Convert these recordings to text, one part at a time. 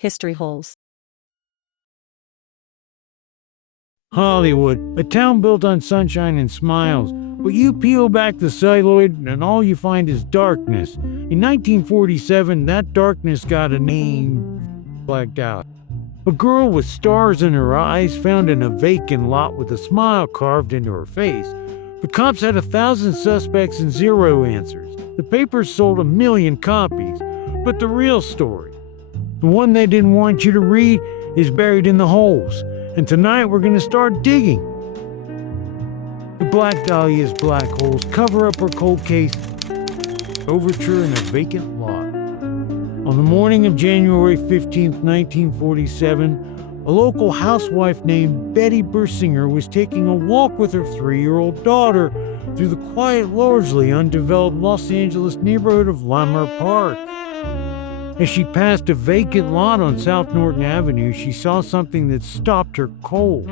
History holes. Hollywood, a town built on sunshine and smiles, but you peel back the celluloid and all you find is darkness. In 1947, that darkness got a name: Black Dahlia. A girl with stars in her eyes found in a vacant lot with a smile carved into her face. The cops had 1,000 suspects and 0 answers. The papers sold 1 million copies. But the real story, the one they didn't want you to read, is buried in the holes. And tonight we're going to start digging. The Black Dahlia's black holes cover up her cold case. Overture in a vacant lot. On the morning of January 15, 1947, a local housewife named Betty Bersinger was taking a walk with her 3-year-old daughter through the quiet, largely undeveloped Los Angeles neighborhood of Lamar Park. As she passed a vacant lot on South Norton Avenue, she saw something that stopped her cold.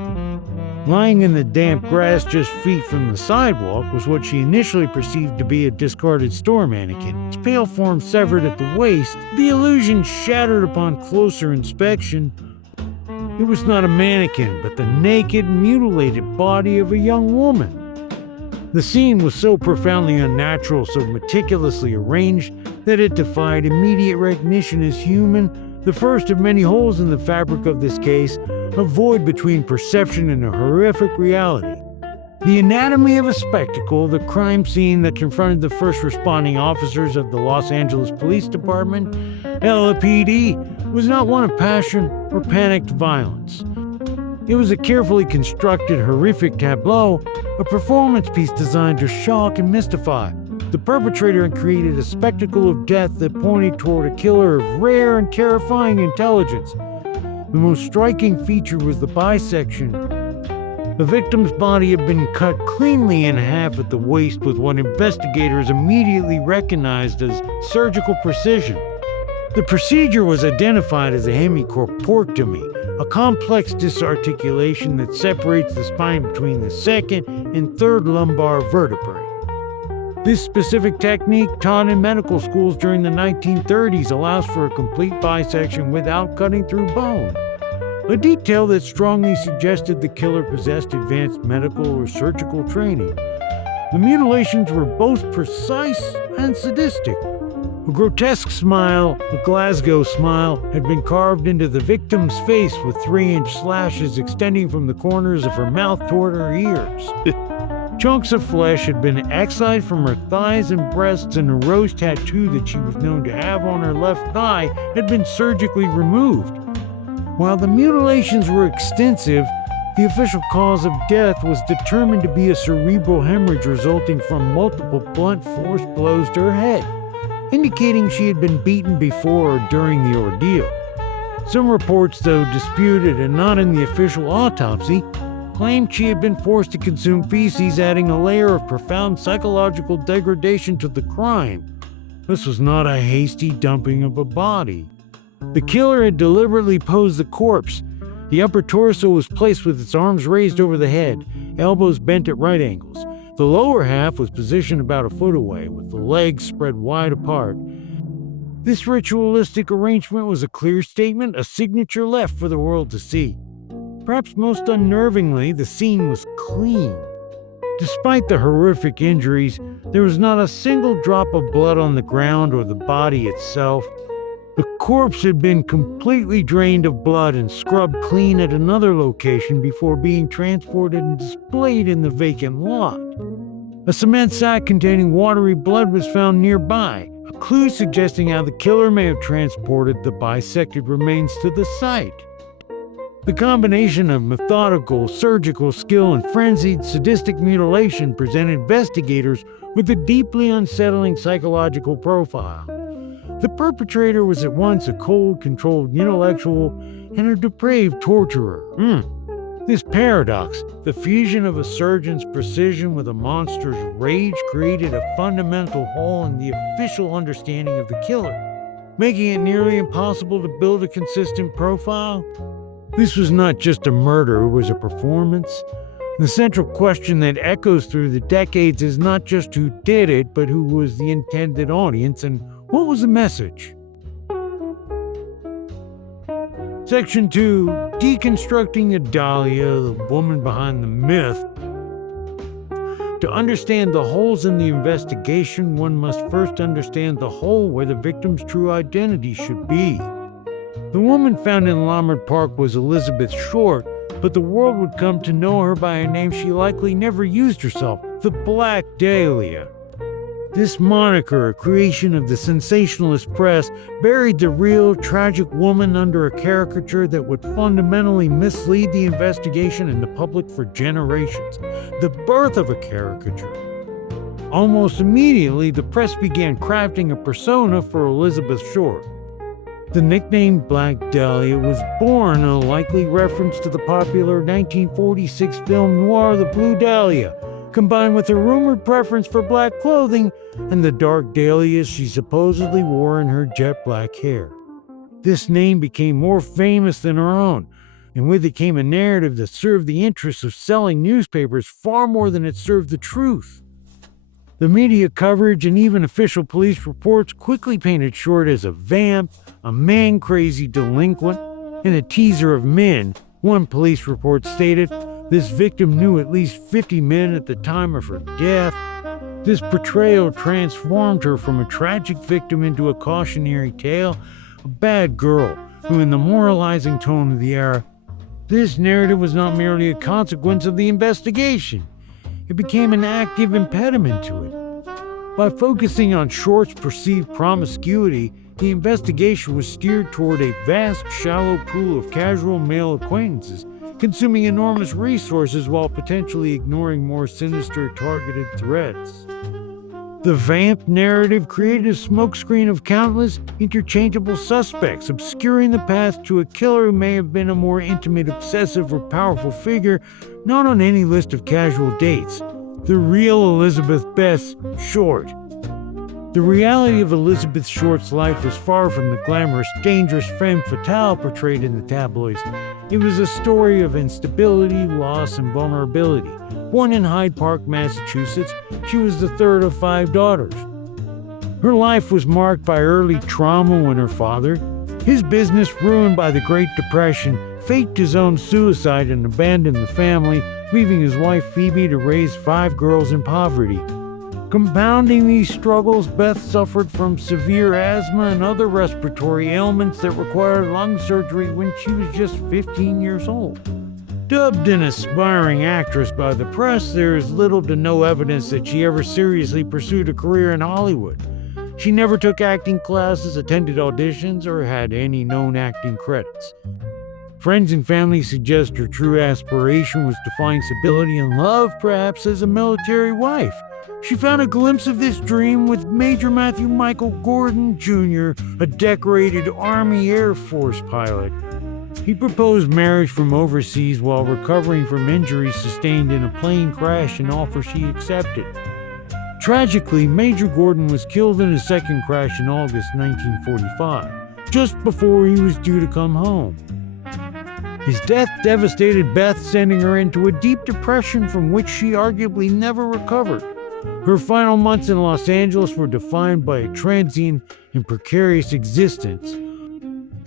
Lying in the damp grass just feet from the sidewalk was what she initially perceived to be a discarded store mannequin. Its pale form severed at the waist, the illusion shattered upon closer inspection. It was not a mannequin, but the naked, mutilated body of a young woman. The scene was so profoundly unnatural, so meticulously arranged, that it defied immediate recognition as human, the first of many holes in the fabric of this case, a void between perception and a horrific reality. The anatomy of a spectacle, the crime scene that confronted the first responding officers of the Los Angeles Police Department, LAPD, was not one of passion or panicked violence. It was a carefully constructed, horrific tableau, a performance piece designed to shock and mystify. The perpetrator had created a spectacle of death that pointed toward a killer of rare and terrifying intelligence. The most striking feature was the bisection. The victim's body had been cut cleanly in half at the waist with what investigators immediately recognized as surgical precision. The procedure was identified as a hemicorpectomy, a complex disarticulation that separates the spine between the second and third lumbar vertebrae. This specific technique, taught in medical schools during the 1930s, allows for a complete bisection without cutting through bone, a detail that strongly suggested the killer possessed advanced medical or surgical training. The mutilations were both precise and sadistic. A grotesque smile, a Glasgow smile, had been carved into the victim's face with 3-inch slashes extending from the corners of her mouth toward her ears. Chunks of flesh had been excised from her thighs and breasts, and a rose tattoo that she was known to have on her left thigh had been surgically removed. While the mutilations were extensive, the official cause of death was determined to be a cerebral hemorrhage resulting from multiple blunt force blows to her head, indicating she had been beaten before or during the ordeal. Some reports, though disputed and not in the official autopsy, claimed she had been forced to consume feces, adding a layer of profound psychological degradation to the crime. This was not a hasty dumping of a body. The killer had deliberately posed the corpse. The upper torso was placed with its arms raised over the head, elbows bent at right angles. The lower half was positioned about a foot away, with the legs spread wide apart. This ritualistic arrangement was a clear statement, a signature left for the world to see. Perhaps most unnervingly, the scene was clean. Despite the horrific injuries, there was not a single drop of blood on the ground or the body itself. The corpse had been completely drained of blood and scrubbed clean at another location before being transported and displayed in the vacant lot. A cement sack containing watery blood was found nearby, a clue suggesting how the killer may have transported the bisected remains to the site. The combination of methodical, surgical skill and frenzied, sadistic mutilation presented investigators with a deeply unsettling psychological profile. The perpetrator was at once a cold, controlled intellectual and a depraved torturer. This paradox, the fusion of a surgeon's precision with a monster's rage, created a fundamental hole in the official understanding of the killer, making it nearly impossible to build a consistent profile. This was not just a murder, it was a performance. The central question that echoes through the decades is not just who did it, but who was the intended audience and what was the message. Section 2. Deconstructing a Dahlia, the woman behind the myth. To understand the holes in the investigation, one must first understand the hole where the victim's true identity should be. The woman found in Lombard Park was Elizabeth Short, but the world would come to know her by a name she likely never used herself, the Black Dahlia. This moniker, a creation of the sensationalist press, buried the real, tragic woman under a caricature that would fundamentally mislead the investigation and the public for generations. The birth of a caricature. Almost immediately, the press began crafting a persona for Elizabeth Short. The nickname Black Dahlia was born, a likely reference to the popular 1946 film noir The Blue Dahlia, combined with her rumored preference for black clothing and the dark dahlias she supposedly wore in her jet black hair. This name became more famous than her own, and with it came a narrative that served the interests of selling newspapers far more than it served the truth. The media coverage and even official police reports quickly painted Short as a vamp, a man-crazy delinquent, and a teaser of men. One police report stated, this victim knew at least 50 men at the time of her death. This portrayal transformed her from a tragic victim into a cautionary tale, a bad girl who, in the moralizing tone of the era, this narrative was not merely a consequence of the investigation. It became an active impediment to it. By focusing on Short's perceived promiscuity, the investigation was steered toward a vast, shallow pool of casual male acquaintances, consuming enormous resources while potentially ignoring more sinister targeted threats. The vamp narrative created a smokescreen of countless interchangeable suspects, obscuring the path to a killer who may have been a more intimate, obsessive, or powerful figure not on any list of casual dates. The real Elizabeth Beth Short. The reality of Elizabeth Short's life was far from the glamorous, dangerous femme fatale portrayed in the tabloids. It was a story of instability, loss, and vulnerability. Born in Hyde Park, Massachusetts, she was the third of 5 daughters. Her life was marked by early trauma when her father, his business ruined by the Great Depression, faked his own suicide and abandoned the family, leaving his wife Phoebe to raise 5 girls in poverty. Compounding these struggles, Beth suffered from severe asthma and other respiratory ailments that required lung surgery when she was just 15 years old. Dubbed an aspiring actress by the press, there is little to no evidence that she ever seriously pursued a career in Hollywood. She never took acting classes, attended auditions, or had any known acting credits. Friends and family suggest her true aspiration was to find stability and love, perhaps as a military wife. She found a glimpse of this dream with Major Matthew Michael Gordon Jr., a decorated Army Air Force pilot. He proposed marriage from overseas while recovering from injuries sustained in a plane crash, an offer she accepted. Tragically, Major Gordon was killed in a second crash in August 1945, just before he was due to come home. His death devastated Beth, sending her into a deep depression from which she arguably never recovered. Her final months in Los Angeles were defined by a transient and precarious existence.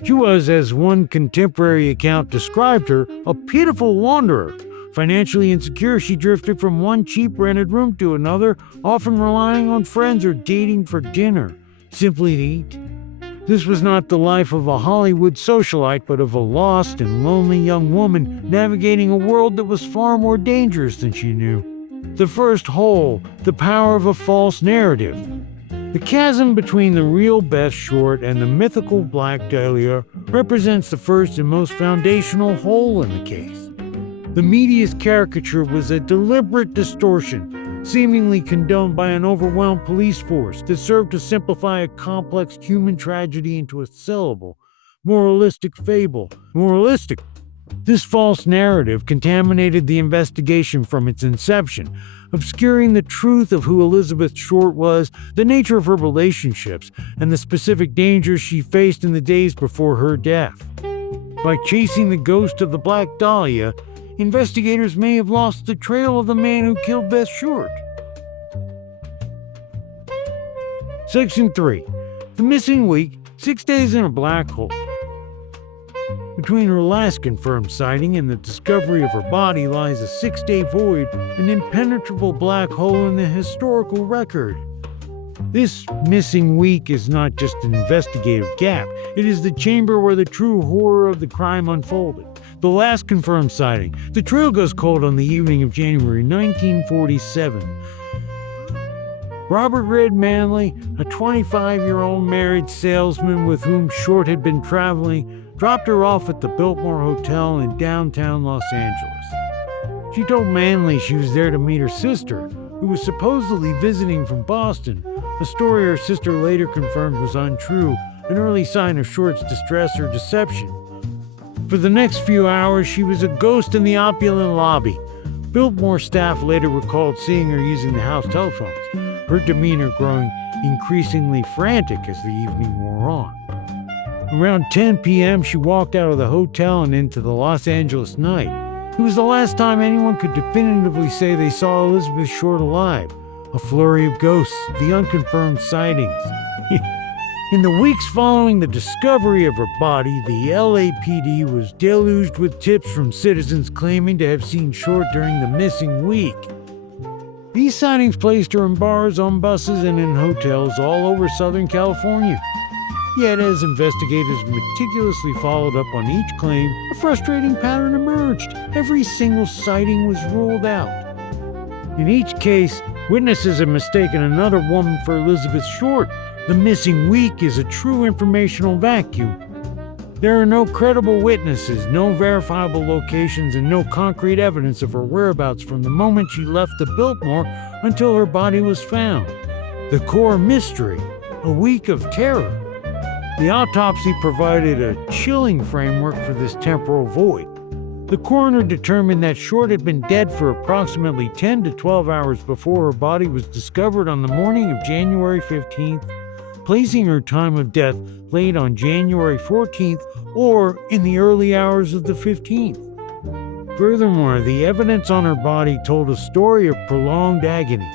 She was, as one contemporary account described her, a pitiful wanderer. Financially insecure, she drifted from one cheap rented room to another, often relying on friends or dating for dinner, simply to eat. This was not the life of a Hollywood socialite, but of a lost and lonely young woman navigating a world that was far more dangerous than she knew. The first hole, the power of a false narrative. The chasm between the real Beth Short and the mythical Black Dahlia represents the first and most foundational hole in the case. The media's caricature was a deliberate distortion, seemingly condoned by an overwhelmed police force that served to simplify a complex human tragedy into a syllable, moralistic fable. Moralistic. This false narrative contaminated the investigation from its inception, obscuring the truth of who Elizabeth Short was, the nature of her relationships, and the specific dangers she faced in the days before her death. By chasing the ghost of the Black Dahlia, investigators may have lost the trail of the man who killed Beth Short. Section 3. The Missing Week, 6 Days in a Black Hole. Between her last confirmed sighting and the discovery of her body lies a 6-day void, an impenetrable black hole in the historical record. This missing week is not just an investigative gap, it is the chamber where the true horror of the crime unfolded. The last confirmed sighting. The trail goes cold on the evening of January 1947. Robert Red Manley, a 25-year-old married salesman with whom Short had been traveling, dropped her off at the Biltmore Hotel in downtown Los Angeles. She told Manley she was there to meet her sister, who was supposedly visiting from Boston, a story her sister later confirmed was untrue, an early sign of Short's distress or deception. For the next few hours, she was a ghost in the opulent lobby. Biltmore staff later recalled seeing her using the house telephones, her demeanor growing increasingly frantic as the evening wore on. Around 10 p.m., she walked out of the hotel and into the Los Angeles night. It was the last time anyone could definitively say they saw Elizabeth Short alive. A flurry of ghosts, the unconfirmed sightings. In the weeks following the discovery of her body, the LAPD was deluged with tips from citizens claiming to have seen Short during the missing week. These sightings placed her in bars, on buses, and in hotels all over Southern California. Yet, as investigators meticulously followed up on each claim, a frustrating pattern emerged. Every single sighting was ruled out. In each case, witnesses have mistaken another woman for Elizabeth Short. The missing week is a true informational vacuum. There are no credible witnesses, no verifiable locations, and no concrete evidence of her whereabouts from the moment she left the Biltmore until her body was found. The core mystery, a week of terror. The autopsy provided a chilling framework for this temporal void. The coroner determined that Short had been dead for approximately 10 to 12 hours before her body was discovered on the morning of January 15th, placing her time of death late on January 14th or in the early hours of the 15th. Furthermore, the evidence on her body told a story of prolonged agony.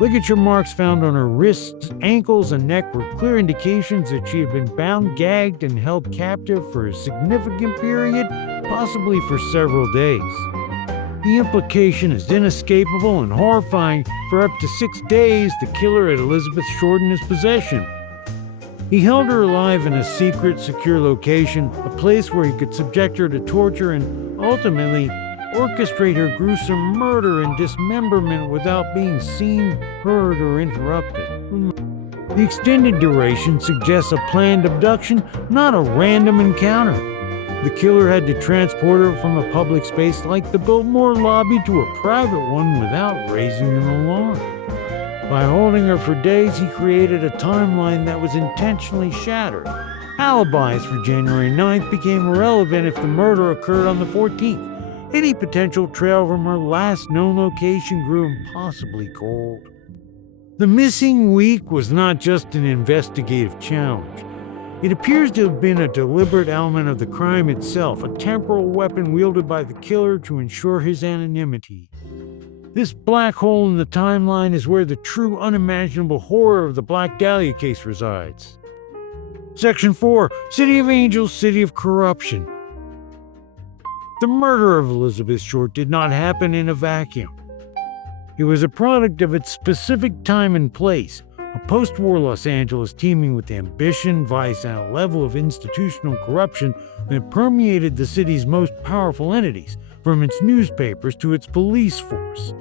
Ligature marks found on her wrists, ankles, and neck were clear indications that she had been bound, gagged, and held captive for a significant period, possibly for several days. The implication is inescapable and horrifying. For up to 6 days, the killer had Elizabeth Short in his possession. He held her alive in a secret, secure location, a place where he could subject her to torture and ultimately orchestrate her gruesome murder and dismemberment without being seen, heard, or interrupted. The extended duration suggests a planned abduction, not a random encounter. The killer had to transport her from a public space like the Biltmore lobby to a private one without raising an alarm. By holding her for days, he created a timeline that was intentionally shattered. Alibis for January 9th became irrelevant if the murder occurred on the 14th. Any potential trail from her last known location grew impossibly cold. The missing week was not just an investigative challenge. It appears to have been a deliberate element of the crime itself, a temporal weapon wielded by the killer to ensure his anonymity. This black hole in the timeline is where the true unimaginable horror of the Black Dahlia case resides. Section 4. City of Angels, City of Corruption. The murder of Elizabeth Short did not happen in a vacuum. It was a product of its specific time and place, a post-war Los Angeles teeming with ambition, vice, and a level of institutional corruption that permeated the city's most powerful entities, from its newspapers to its police force.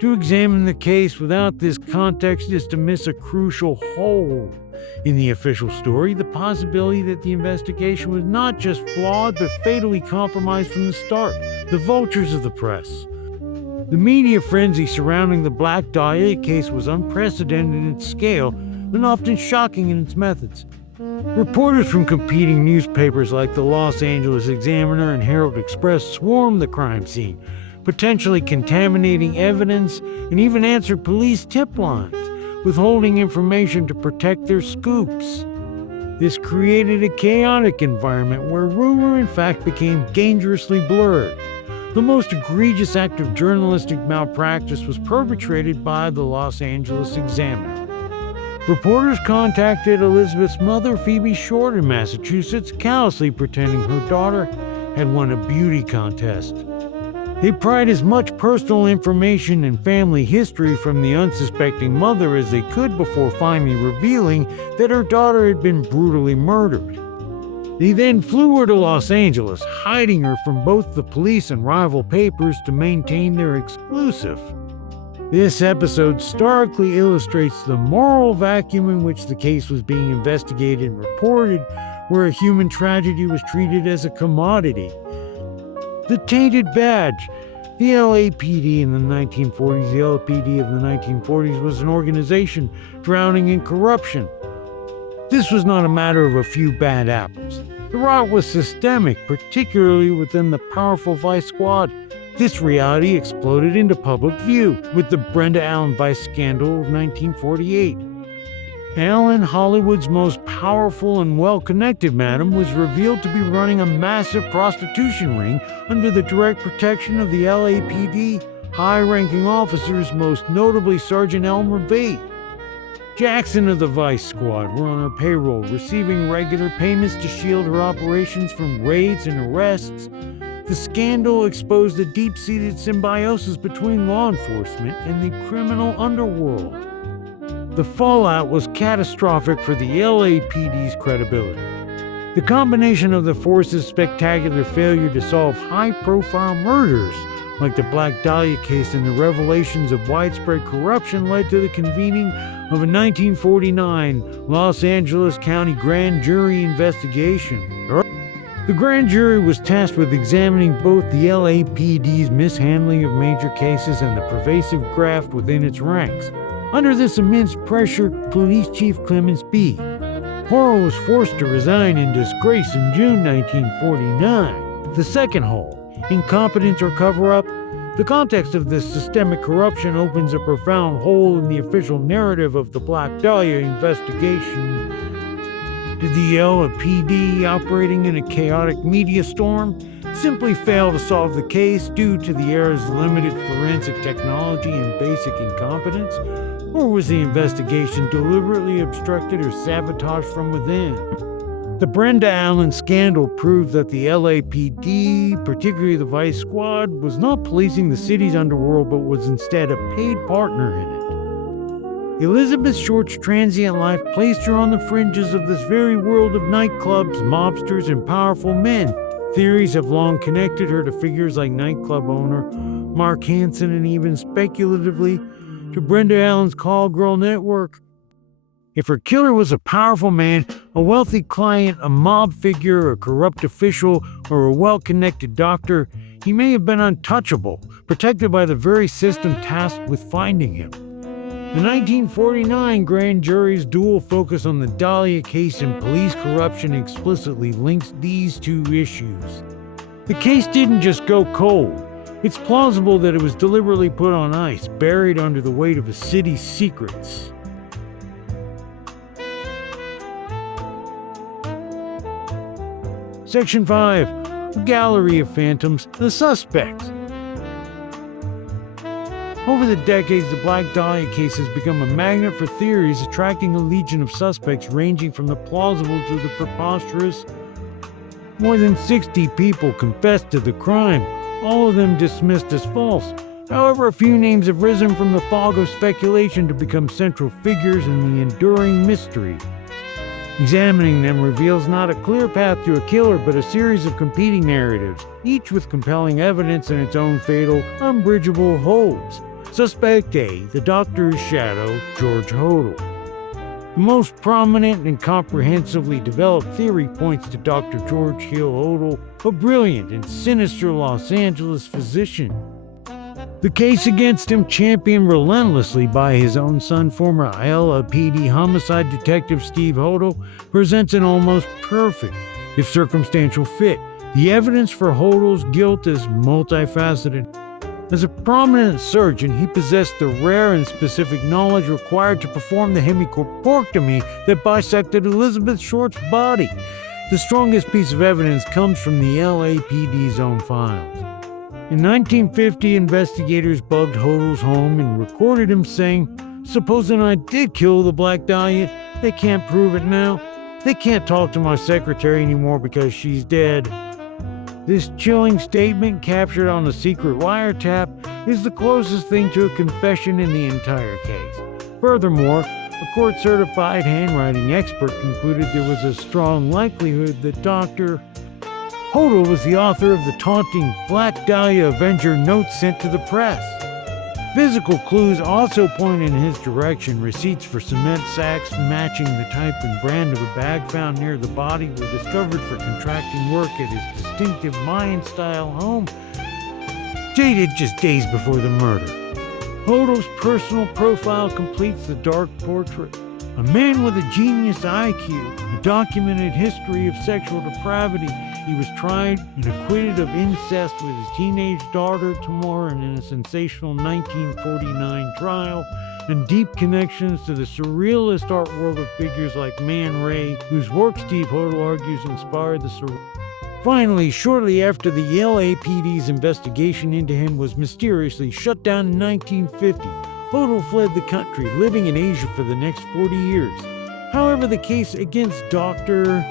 To examine the case without this context is to miss a crucial hole in the official story, the possibility that the investigation was not just flawed but fatally compromised from the start. The vultures of the press. The media frenzy surrounding the Black Dahlia case was unprecedented in its scale and often shocking in its methods. Reporters from competing newspapers like the Los Angeles Examiner and Herald Express swarmed the crime scene, potentially contaminating evidence, and even answered police tip lines, withholding information to protect their scoops. This created a chaotic environment where rumor and fact became dangerously blurred. The most egregious act of journalistic malpractice was perpetrated by the Los Angeles Examiner. Reporters contacted Elizabeth's mother, Phoebe Short, in Massachusetts, callously pretending her daughter had won a beauty contest. They pried as much personal information and family history from the unsuspecting mother as they could before finally revealing that her daughter had been brutally murdered. They then flew her to Los Angeles, hiding her from both the police and rival papers to maintain their exclusive. This episode starkly illustrates the moral vacuum in which the case was being investigated and reported, where a human tragedy was treated as a commodity. The tainted badge. The LAPD in the 1940s, the LAPD of the 1940s was an organization drowning in corruption. This was not a matter of a few bad apples. The rot was systemic, particularly within the powerful Vice Squad. This reality exploded into public view with the Brenda Allen Vice scandal of 1948. Allen, Hollywood's most powerful and well-connected madam, was revealed to be running a massive prostitution ring under the direct protection of the LAPD high-ranking officers, most notably Sergeant Elmer V. Jackson of the Vice Squad were on her payroll, receiving regular payments to shield her operations from raids and arrests. The scandal exposed a deep-seated symbiosis between law enforcement and the criminal underworld. The fallout was catastrophic for the LAPD's credibility. The combination of the force's spectacular failure to solve high-profile murders, like the Black Dahlia case, and the revelations of widespread corruption led to the convening of a 1949 Los Angeles County grand jury investigation. The grand jury was tasked with examining both the LAPD's mishandling of major cases and the pervasive graft within its ranks. Under this immense pressure, Police Chief Clemens B. Horrell was forced to resign in disgrace in June 1949. The second hole, incompetence or cover-up. The context of this systemic corruption opens a profound hole in the official narrative of the Black Dahlia investigation. Did the LAPD, operating in a chaotic media storm, simply fail to solve the case due to the era's limited forensic technology and basic incompetence? Or was the investigation deliberately obstructed or sabotaged from within? The Brenda Allen scandal proved that the LAPD, particularly the Vice Squad, was not policing the city's underworld but was instead a paid partner in it. Elizabeth Short's transient life placed her on the fringes of this very world of nightclubs, mobsters, and powerful men. Theories have long connected her to figures like nightclub owner Mark Hansen and even speculatively to Brenda Allen's call girl network. If her killer was a powerful man, a wealthy client, a mob figure, a corrupt official, or a well-connected doctor, he may have been untouchable, protected by the very system tasked with finding him. The 1949 grand jury's dual focus on the Dahlia case and police corruption explicitly links these two issues. The case didn't just go cold. It's plausible that it was deliberately put on ice, buried under the weight of a city's secrets. Section 5. The Gallery of Phantoms, the Suspects. Over the decades, the Black Dahlia case has become a magnet for theories, attracting a legion of suspects ranging from the plausible to the preposterous. More than 60 people confessed to the crime, all of them dismissed as false. However, a few names have risen from the fog of speculation to become central figures in the enduring mystery. Examining them reveals not a clear path to a killer, but a series of competing narratives, each with compelling evidence and its own fatal, unbridgeable holes. Suspect A, the Doctor's shadow, George Hodel. The most prominent and comprehensively developed theory points to Dr. George Hill Hodel, a brilliant and sinister Los Angeles physician. The case against him, championed relentlessly by his own son, former LAPD homicide detective Steve Hodel, presents an almost perfect, if circumstantial, fit. The evidence for Hodel's guilt is multifaceted. As a prominent surgeon, he possessed the rare and specific knowledge required to perform the hemicorporectomy that bisected Elizabeth Short's body. The strongest piece of evidence comes from the LAPD's own files. In 1950, investigators bugged Hodel's home and recorded him saying, Supposing I did kill the Black Dahlia, they can't prove it now. They can't talk to my secretary anymore because she's dead. This chilling statement, captured on a secret wiretap, is the closest thing to a confession in the entire case. Furthermore, a court-certified handwriting expert concluded there was a strong likelihood that Dr. Hodel was the author of the taunting Black Dahlia Avenger note sent to the press. Physical clues also point in his direction. Receipts for cement sacks matching the type and brand of a bag found near the body were discovered for contracting work at his distinctive Mayan-style home, dated just days before the murder. Hodel's personal profile completes the dark portrait. A man with a genius IQ, a documented history of sexual depravity. He was tried and acquitted of incest with his teenage daughter Tamorin in a sensational 1949 trial, and deep connections to the surrealist art world of figures like Man Ray, whose work Steve Hodel argues inspired the surreal. Finally, shortly after the LAPD's investigation into him was mysteriously shut down in 1950, Hodel fled the country, living in Asia for the next 40 years. However, the case against Dr.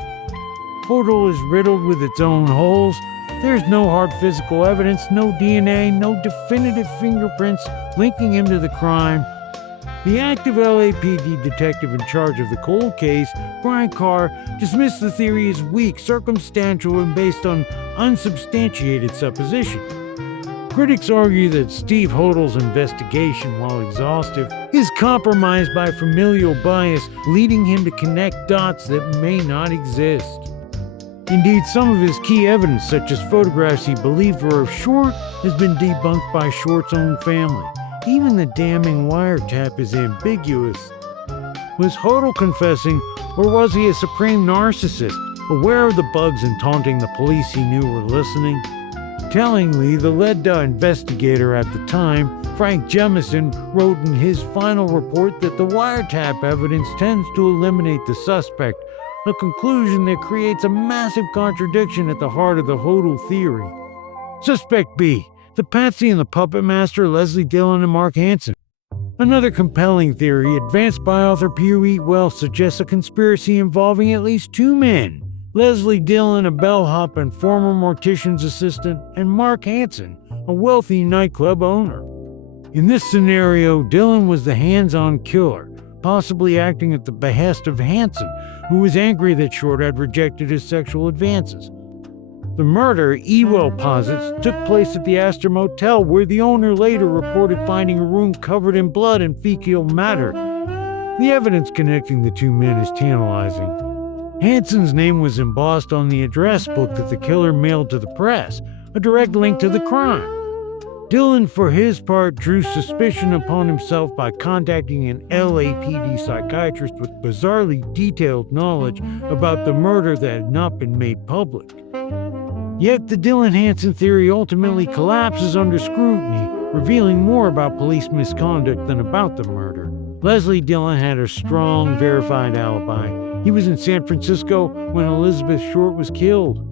Hodel is riddled with its own holes. There's no hard physical evidence, no DNA, no definitive fingerprints linking him to the crime. The active LAPD detective in charge of the cold case, Brian Carr, dismissed the theory as weak, circumstantial, and based on unsubstantiated supposition. Critics argue that Steve Hodel's investigation, while exhaustive, is compromised by familial bias, leading him to connect dots that may not exist. Indeed, some of his key evidence, such as photographs he believed were of Short, has been debunked by Short's own family. Even the damning wiretap is ambiguous. Was Hodel confessing, or was he a supreme narcissist, aware of the bugs and taunting the police he knew were listening? Tellingly, the LEDA investigator at the time, Frank Jemison, wrote in his final report that the wiretap evidence tends to eliminate the suspect, a conclusion that creates a massive contradiction at the heart of the Hodel theory. Suspect B, the patsy and the puppet master Leslie Dillon and Mark Hansen. Another compelling theory advanced by author Peter Eatwell suggests a conspiracy involving at least two men: Leslie Dillon, a bellhop and former mortician's assistant, and Mark Hansen, a wealthy nightclub owner. In this scenario, Dillon was the hands-on killer, possibly acting at the behest of Hansen, who was angry that Short had rejected his sexual advances. The murder, Ewell posits, took place at the Astor Motel, where the owner later reported finding a room covered in blood and fecal matter. The evidence connecting the two men is tantalizing. Hansen's name was embossed on the address book that the killer mailed to the press, a direct link to the crime. Dillon, for his part, drew suspicion upon himself by contacting an LAPD psychiatrist with bizarrely detailed knowledge about the murder that had not been made public. Yet the Dillon-Hansen theory ultimately collapses under scrutiny, revealing more about police misconduct than about the murder. Leslie Dillon had a strong, verified alibi. He was in San Francisco when Elizabeth Short was killed.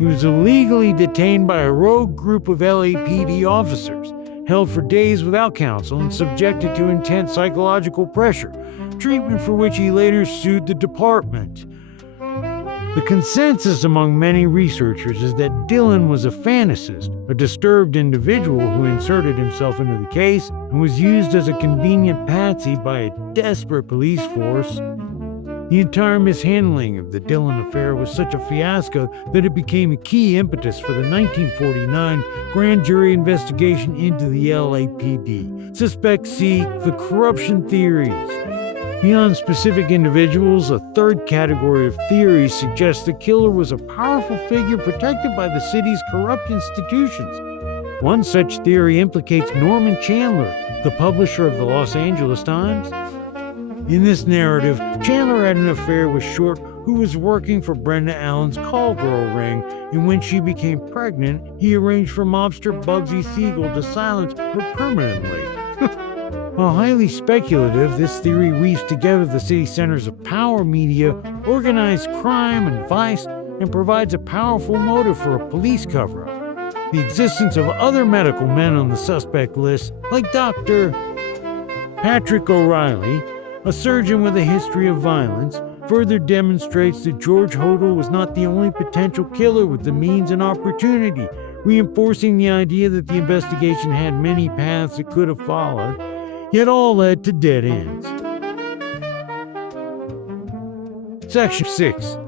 He was illegally detained by a rogue group of LAPD officers, held for days without counsel and subjected to intense psychological pressure, treatment for which he later sued the department. The consensus among many researchers is that Dillon was a fantasist, a disturbed individual who inserted himself into the case and was used as a convenient patsy by a desperate police force. The entire mishandling of the Dillon affair was such a fiasco that it became a key impetus for the 1949 grand jury investigation into the LAPD. Suspect C, the corruption theories. Beyond specific individuals, a third category of theories suggests the killer was a powerful figure protected by the city's corrupt institutions. One such theory implicates Norman Chandler, the publisher of the Los Angeles Times. In this narrative, Chandler had an affair with Short, who was working for Brenda Allen's call girl ring, and when she became pregnant, he arranged for mobster Bugsy Siegel to silence her permanently. While highly speculative, this theory weaves together the city centers of power, media, organized crime, and vice, and provides a powerful motive for a police cover-up. The existence of other medical men on the suspect list, like Dr. Patrick O'Reilly, a surgeon with a history of violence, further demonstrates that George Hodel was not the only potential killer with the means and opportunity, reinforcing the idea that the investigation had many paths it could have followed, yet all led to dead ends. Section 6.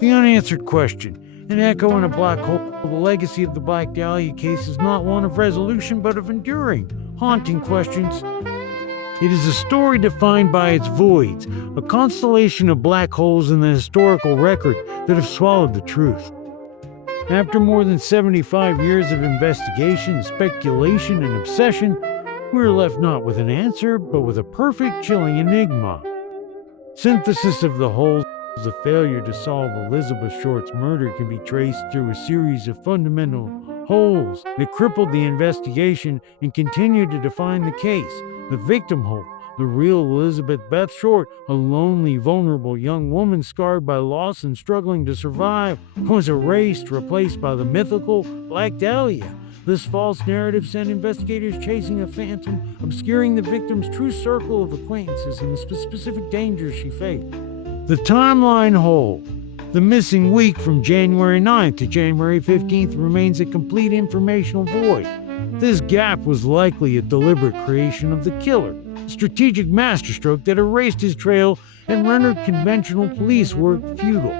The unanswered question. An echo in a black hole. The legacy of the Black Dahlia case is not one of resolution, but of enduring, haunting questions. It is a story defined by its voids, a constellation of black holes in the historical record that have swallowed the truth. After more than 75 years of investigation, speculation, and obsession, we are left not with an answer, but with a perfect, chilling enigma. Synthesis of the holes. The failure to solve Elizabeth Short's murder can be traced through a series of fundamental holes that crippled the investigation and continue to define the case. The victim hole, the real Elizabeth Beth Short, a lonely, vulnerable young woman scarred by loss and struggling to survive, was erased, replaced by the mythical Black Dahlia. This false narrative sent investigators chasing a phantom, obscuring the victim's true circle of acquaintances and the specific dangers she faced. The timeline hole. The missing week from January 9th to January 15th remains a complete informational void. This gap was likely a deliberate creation of the killer, a strategic masterstroke that erased his trail and rendered conventional police work futile.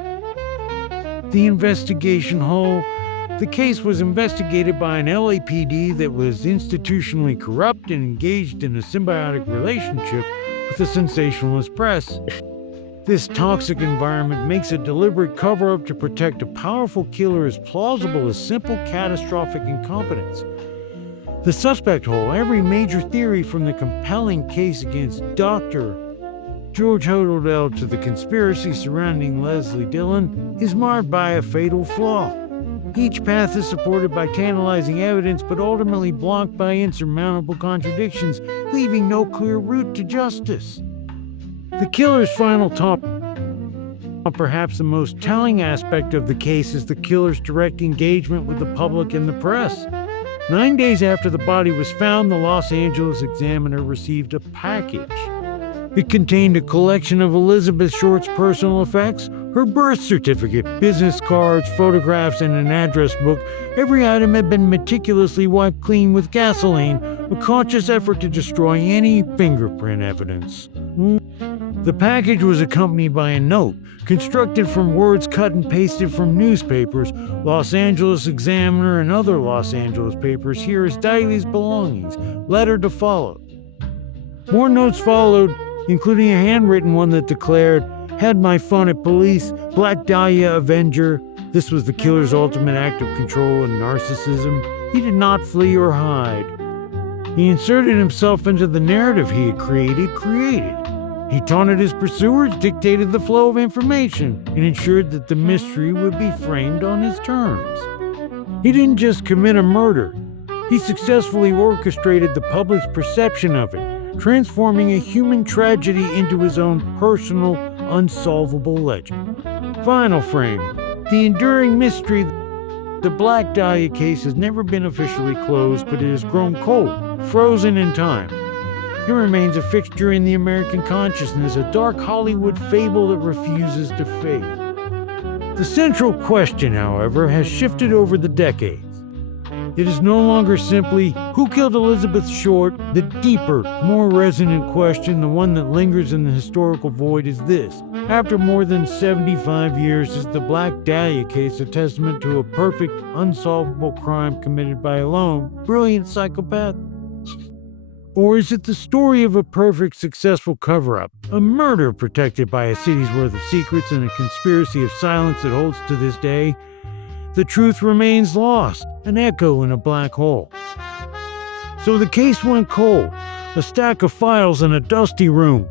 The investigation hole. The case was investigated by an LAPD that was institutionally corrupt and engaged in a symbiotic relationship with the sensationalist press. This toxic environment makes a deliberate cover-up to protect a powerful killer as plausible as simple catastrophic incompetence. The suspect hole. Every major theory from the compelling case against Dr. George Hodel to the conspiracy surrounding Leslie Dillon is marred by a fatal flaw. Each path is supported by tantalizing evidence, but ultimately blocked by insurmountable contradictions, leaving no clear route to justice. The killer's final top. Perhaps the most telling aspect of the case is the killer's direct engagement with the public and the press. 9 days after the body was found, the Los Angeles Examiner received a package. It contained a collection of Elizabeth Short's personal effects, her birth certificate, business cards, photographs, and an address book. Every item had been meticulously wiped clean with gasoline, a conscious effort to destroy any fingerprint evidence. The package was accompanied by a note, constructed from words cut and pasted from newspapers, Los Angeles Examiner and other Los Angeles papers. Here is Dahlia's belongings, letter to follow. More notes followed, including a handwritten one that declared, "Had my fun at police, Black Dahlia Avenger." This was the killer's ultimate act of control and narcissism. He did not flee or hide. He inserted himself into the narrative he had created. He taunted his pursuers, dictated the flow of information, and ensured that the mystery would be framed on his terms. He didn't just commit a murder. He successfully orchestrated the public's perception of it, transforming a human tragedy into his own personal, unsolvable legend. Final frame. The enduring mystery. The Black Dahlia case has never been officially closed, but it has grown cold, frozen in time. It remains a fixture in the American consciousness, a dark Hollywood fable that refuses to fade. The central question, however, has shifted over the decades. It is no longer simply, who killed Elizabeth Short? The deeper, more resonant question, the one that lingers in the historical void, is this. After more than 75 years, is the Black Dahlia case a testament to a perfect, unsolvable crime committed by a lone, brilliant psychopath? Or is it the story of a perfect, successful cover-up, a murder protected by a city's worth of secrets and a conspiracy of silence that holds to this day? The truth remains lost, an echo in a black hole. So the case went cold, a stack of files in a dusty room.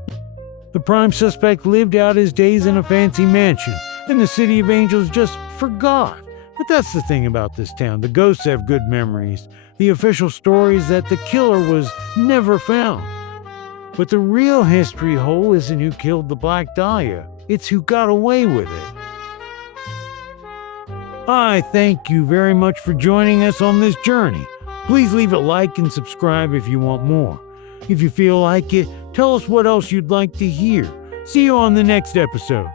The prime suspect lived out his days in a fancy mansion, and the City of Angels just forgot. But that's the thing about this town, the ghosts have good memories. The official story is that the killer was never found. But the real history hole isn't who killed the Black Dahlia, it's who got away with it. I thank you very much for joining us on this journey. Please leave a like and subscribe if you want more. If you feel like it, tell us what else you'd like to hear. See you on the next episode.